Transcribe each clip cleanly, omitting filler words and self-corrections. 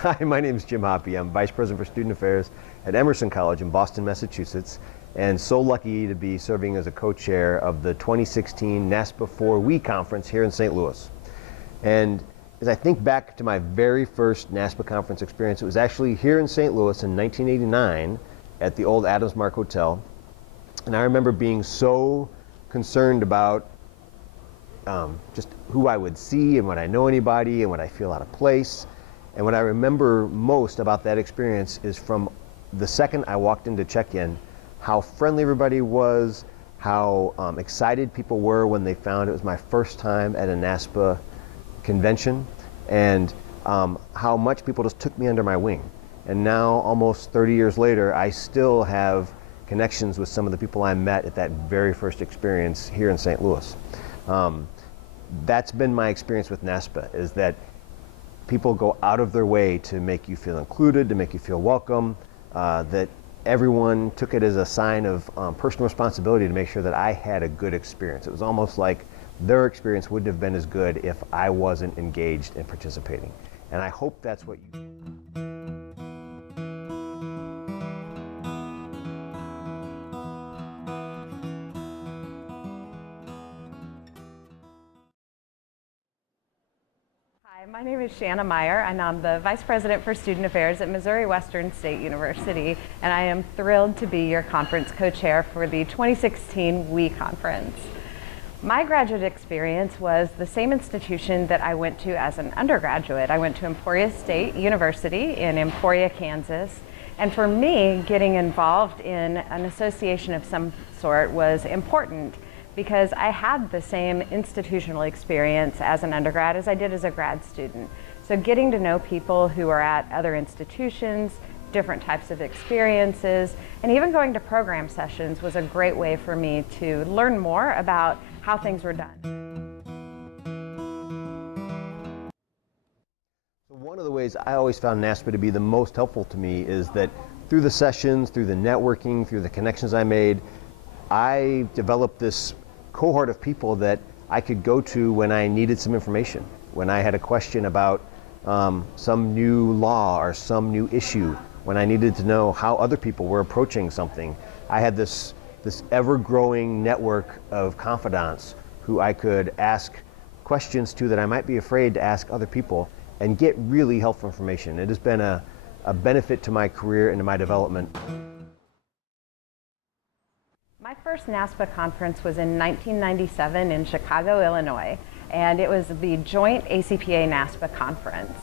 Hi, my name is Jim Hoppe. I'm Vice President for Student Affairs at Emerson College in Boston, Massachusetts, and so lucky to be serving as a co-chair of the 2016 NASPA IV-WE Conference here in St. Louis. And as I think back to my very first NASPA conference experience, it was actually here in St. Louis in 1989 at the old Adams Mark Hotel. And I remember being so concerned about just who I would see and would I know anybody and would I feel out of place. And what I remember most about that experience is from the second I walked in to check in, how friendly everybody was, how excited people were when they found it was my first time at a NASPA convention, and how much people just took me under my wing. And now, almost 30 years later, I still have connections with some of the people I met at that very first experience here in St. Louis. That's been my experience with NASPA, is that people go out of their way to make you feel included, to make you feel welcome, that everyone took it as a sign of personal responsibility to make sure that I had a good experience. It was almost like their experience wouldn't have been as good if I wasn't engaged in participating. And I hope that's what you... Hi, my name is Shanna Meyer, and I'm the Vice President for Student Affairs at Missouri Western State University, and I am thrilled to be your conference co-chair for the 2016 WE Conference. My graduate experience was the same institution that I went to as an undergraduate. I went to Emporia State University in Emporia, Kansas, and for me, getting involved in an association of some sort was important, because I had the same institutional experience as an undergrad as I did as a grad student. So getting to know people who are at other institutions, different types of experiences, and even going to program sessions was a great way for me to learn more about how things were done. So one of the ways I always found NASPA to be the most helpful to me is that through the sessions, through the networking, through the connections I made, I developed this cohort of people that I could go to when I needed some information, when I had a question about some new law or some new issue, when I needed to know how other people were approaching something. I had this ever-growing network of confidants who I could ask questions to that I might be afraid to ask other people and get really helpful information. It has been a benefit to my career and to my development. My first NASPA conference was in 1997 in Chicago, Illinois, and it was the joint ACPA-NASPA conference.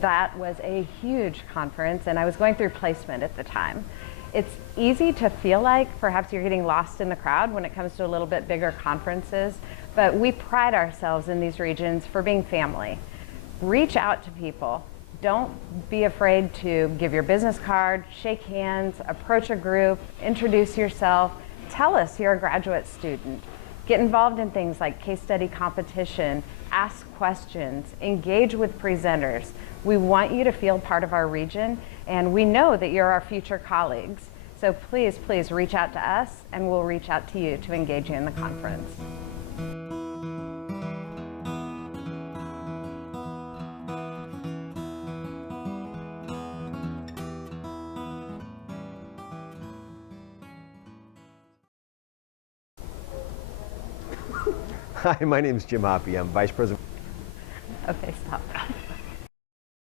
That was a huge conference, and I was going through placement at the time. It's easy to feel like perhaps you're getting lost in the crowd when it comes to a little bit bigger conferences, but we pride ourselves in these regions for being family. Reach out to people. Don't be afraid to give your business card, shake hands, approach a group, introduce yourself. Tell us you're a graduate student. Get involved in things like case study competition, ask questions, engage with presenters. We want you to feel part of our region, and we know that you're our future colleagues. So please, please reach out to us, and we'll reach out to you to engage you in the conference. Hi, my name is Jim Hoppe. I'm Vice President. Okay, stop.